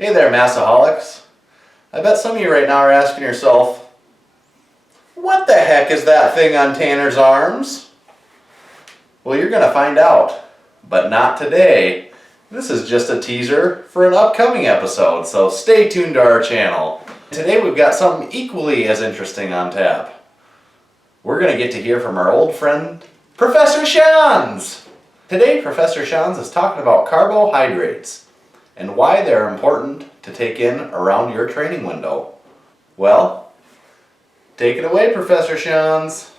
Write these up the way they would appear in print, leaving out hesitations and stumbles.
Hey there, Massaholics. I bet some of you right now are asking yourself, what the heck is that thing on Tanner's arms? Well, you're going to find out, but not today. This is just a teaser for an upcoming episode, so stay tuned to our channel. Today we've got something equally as interesting on tap. We're going to get to hear from our old friend, Proffesor Schanz. Today, Proffesor Schanz is talking about carbohydrates and why they're important to take in around your training window. Well, take it away, Proffesor Schanz.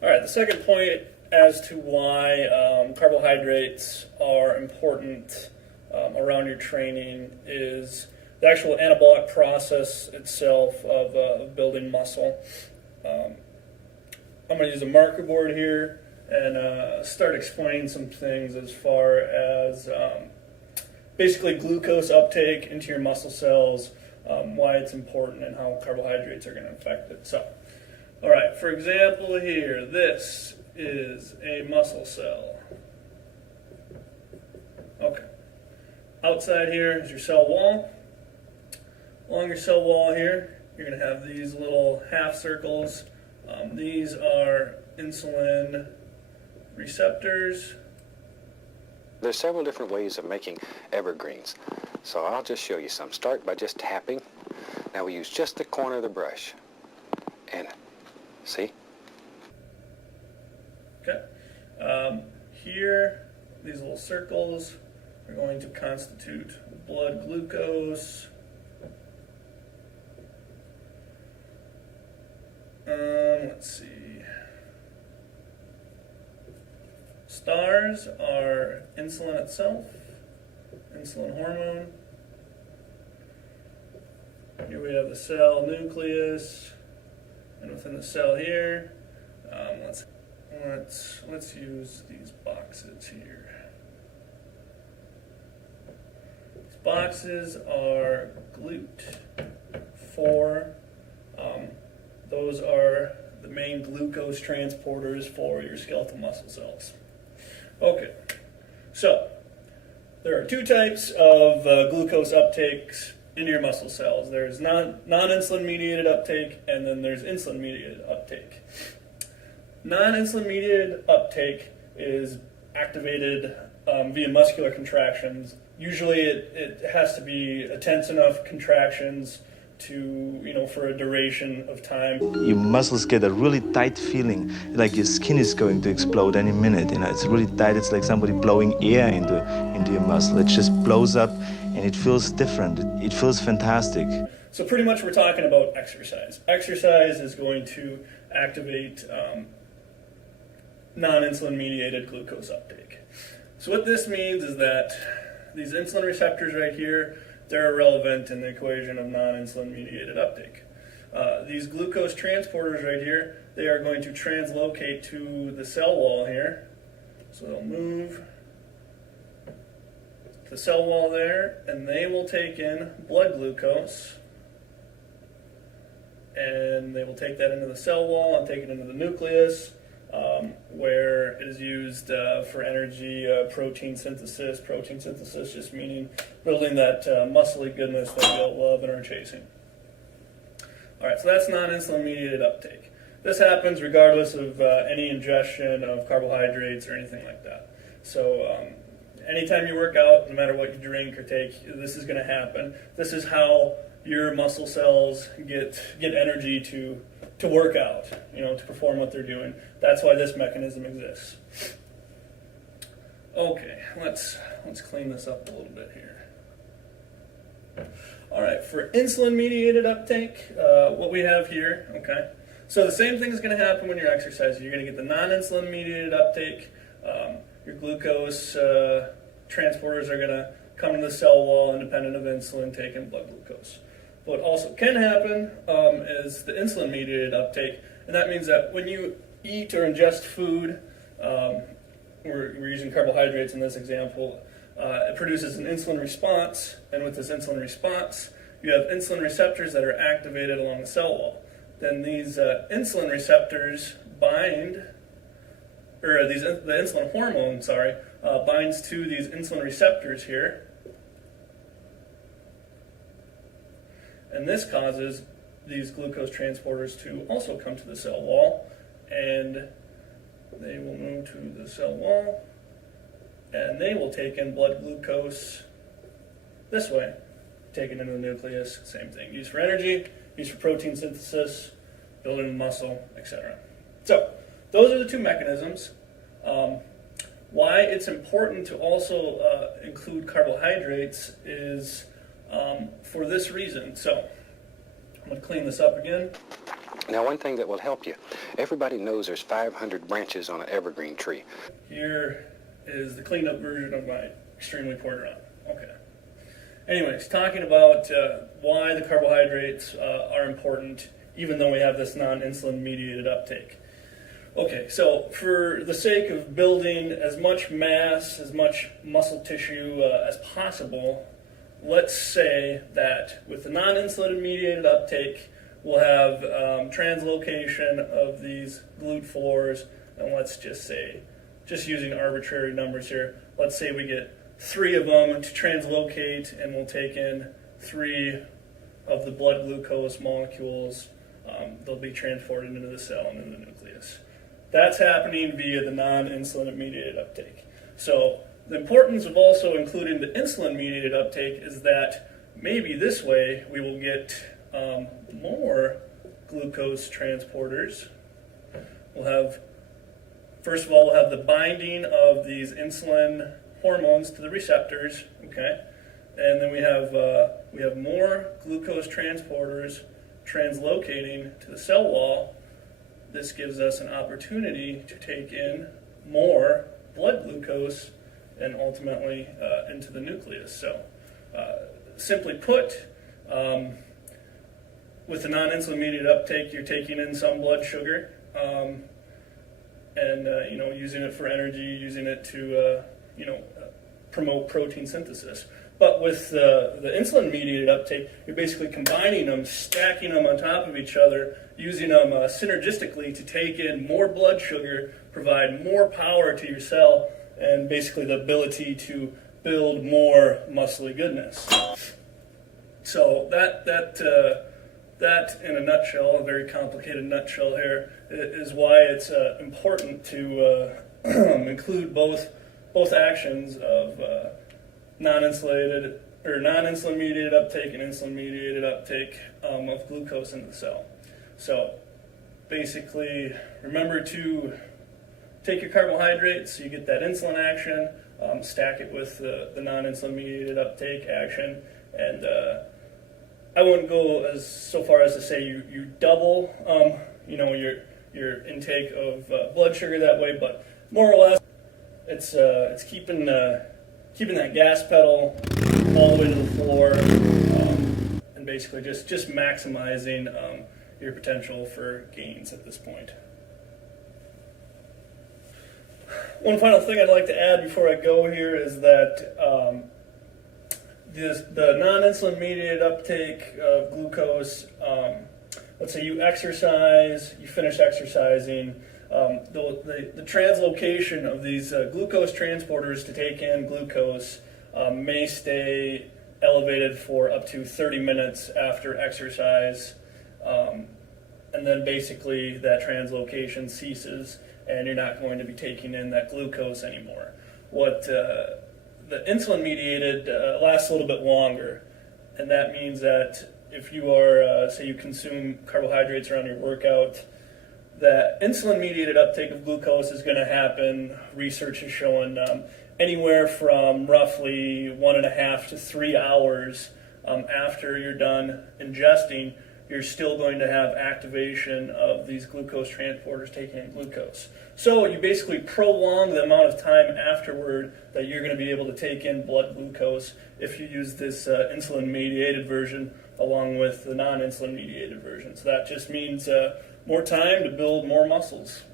All right, the second point as to why carbohydrates are important around your training is the actual anabolic process itself of building muscle. I'm going to use a marker board here and start explaining some things as far as basically glucose uptake into your muscle cells, why it's important and how carbohydrates are going to affect it. So, all right, for example here, this is a muscle cell. Okay. Outside here is your cell wall. Along your cell wall here, you're going to have these little half circles. These are insulin receptors. There's several different ways of making evergreens, so I'll just show you some. Start by just tapping. Now we use just the corner of the brush, and see? Okay. Here, these little circles are going to constitute blood glucose. Let's see. Stars are insulin itself, insulin hormone. Here we have the cell nucleus, and within the cell here, let's use these boxes here. These boxes are GLUT4. Those are the main glucose transporters for your skeletal muscle cells. Okay, so there are two types of glucose uptakes into your muscle cells. There's non-insulin mediated uptake, and then there's insulin mediated uptake. Non-insulin mediated uptake is activated via muscular contractions. Usually it has to be tense enough contractions to, for a duration of time. Your muscles get a really tight feeling, like your skin is going to explode any minute. It's really tight. It's like somebody blowing air into your muscle. It just blows up, and it feels different. It feels fantastic. So pretty much we're talking about exercise. Exercise is going to activate non-insulin mediated glucose uptake. So what this means is that these insulin receptors right here, they're irrelevant in the equation of non-insulin mediated uptake. These glucose transporters right here, they are going to translocate to the cell wall here. So they'll move to the cell wall there, and they will take in blood glucose, and they will take that into the cell wall and take it into the nucleus, where it is used for energy, protein synthesis. Protein synthesis just meaning building that muscly goodness that we all love and are chasing. All right, so that's non-insulin mediated uptake. This happens regardless of any ingestion of carbohydrates or anything like that. So anytime you work out, no matter what you drink or take, this is going to happen. This is how your muscle cells get energy to work out, to perform what they're doing. That's why this mechanism exists. Okay, let's clean this up a little bit here. All right, for insulin-mediated uptake, what we have here, okay, so the same thing is going to happen when you're exercising. You're going to get the non-insulin-mediated uptake. Your glucose transporters are going to come to the cell wall independent of insulin, take in blood glucose. What also can happen is the insulin-mediated uptake, and that means that when you eat or ingest food, we're using carbohydrates in this example, it produces an insulin response, and with this insulin response, you have insulin receptors that are activated along the cell wall. Then these insulin receptors bind, the insulin hormone, binds to these insulin receptors here, and this causes these glucose transporters to also come to the cell wall, and they will move to the cell wall, and they will take in blood glucose this way, taken into the nucleus, same thing. Used for energy, used for protein synthesis, building muscle, etc. So, those are the two mechanisms. Why it's important to also include carbohydrates is for this reason. So, I'm going to clean this up again. Now, one thing that will help you, everybody knows there's 500 branches on an evergreen tree. Here is the cleaned up version of my extremely poured run. Okay. Anyways, talking about why the carbohydrates are important, even though we have this non-insulin mediated uptake. Okay, so for the sake of building as much mass, as much muscle tissue as possible, let's say that with the non-insulin mediated uptake, we'll have translocation of these GLUT 4s, and let's just say, just using arbitrary numbers here, let's say we get 3 of them to translocate, and we'll take in 3 of the blood glucose molecules. They'll be transported into the cell and into the nucleus. That's happening via the non-insulin mediated uptake. So the importance of also including the insulin mediated uptake is that maybe this way we will get more glucose transporters. We'll have, first of all, we'll have the binding of these insulin hormones to the receptors, okay? And then we have more glucose transporters translocating to the cell wall. This gives us an opportunity to take in more blood glucose and ultimately into the nucleus. So simply put, with the non-insulin mediated uptake, you're taking in some blood sugar and using it for energy, using it to promote protein synthesis. But with the insulin-mediated uptake, you're basically combining them, stacking them on top of each other, using them synergistically to take in more blood sugar, provide more power to your cell, and basically the ability to build more muscly goodness. So that in a nutshell, a very complicated nutshell here, is why it's important to include both actions of non-insulin mediated uptake and insulin mediated uptake of glucose into the cell. So basically, remember to take your carbohydrates so you get that insulin action, stack it with the non-insulin mediated uptake action, and I wouldn't go so far as to say you double your intake of blood sugar that way, but more or less it's keeping that gas pedal all the way to the floor, and basically just maximizing your potential for gains at this point. One final thing I'd like to add before I go here is that the non-insulin mediated uptake of glucose, let's say you exercise, you finish exercising, the translocation of these glucose transporters to take in glucose may stay elevated for up to 30 minutes after exercise, and then basically that translocation ceases and you're not going to be taking in that glucose anymore. What the insulin mediated lasts a little bit longer, and that means that if you are, say you consume carbohydrates around your workout, that insulin-mediated uptake of glucose is going to happen, research is showing, anywhere from roughly 1.5 to 3 hours after you're done ingesting. You're still going to have activation of these glucose transporters taking in glucose. So you basically prolong the amount of time afterward that you're going to be able to take in blood glucose if you use this insulin-mediated version along with the non-insulin-mediated version. So that just means more time to build more muscles.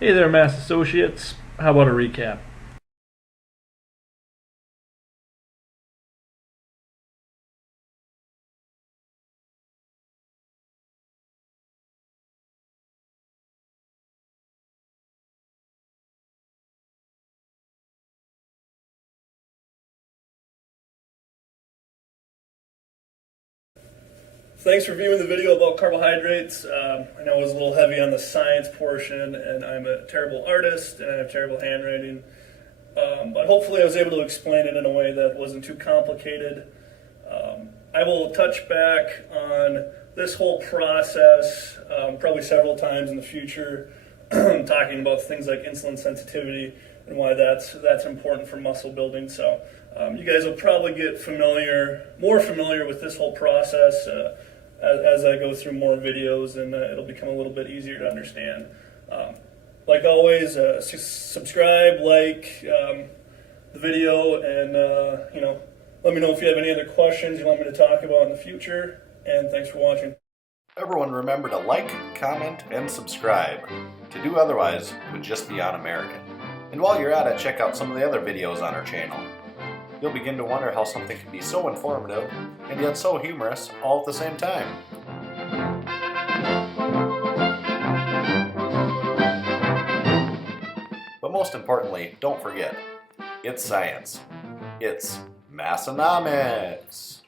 Hey there, Mass Associates. How about a recap? thanks for viewing the video about carbohydrates. I know it was a little heavy on the science portion, and I'm a terrible artist, and I have terrible handwriting. But hopefully I was able to explain it in a way that wasn't too complicated. I will touch back on this whole process probably several times in the future, talking about things like insulin sensitivity and why that's important for muscle building. So you guys will probably get more familiar with this whole process as I go through more videos, and it'll become a little bit easier to understand. Like always, subscribe, like the video, and let me know if you have any other questions you want me to talk about in the future. And thanks for watching. Everyone remember to like, comment, and subscribe. To do otherwise would just be un-American. And while you're at it, check out some of the other videos on our channel. You'll begin to wonder how something can be so informative and yet so humorous all at the same time. But most importantly, don't forget, it's science. It's Massenomics.